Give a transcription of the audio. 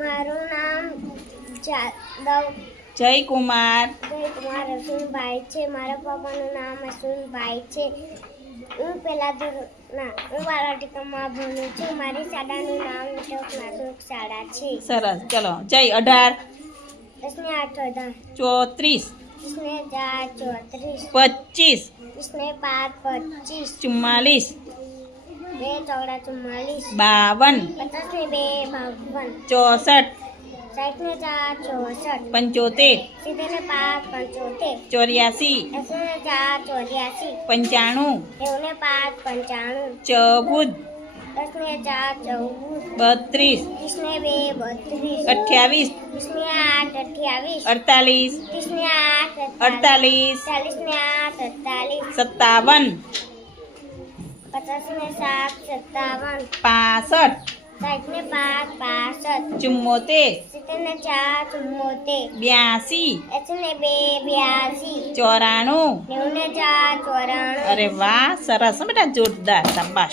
મારું નામ જાદવ જયકુમાર રસુલભાઈ છે. મારા પપ્પાનું નામ અસુલભાઈ છે. હું પહેલા ધોરણના વાલાટીકામાં ભણું છું. મારી શાળાનું નામ માધુક શાળા છે. સરસ. ચલો જય 18 10 ને 8 34 10 ને 4 25 34 10 ને 5 25 2 14 44 2 14 44 52 50 ને 2 62 64 60 ને 4 75 75 80 ને 4 84 95 94 અરે વાહ, સરસ બેટા, જોરદાર, શાબાશ.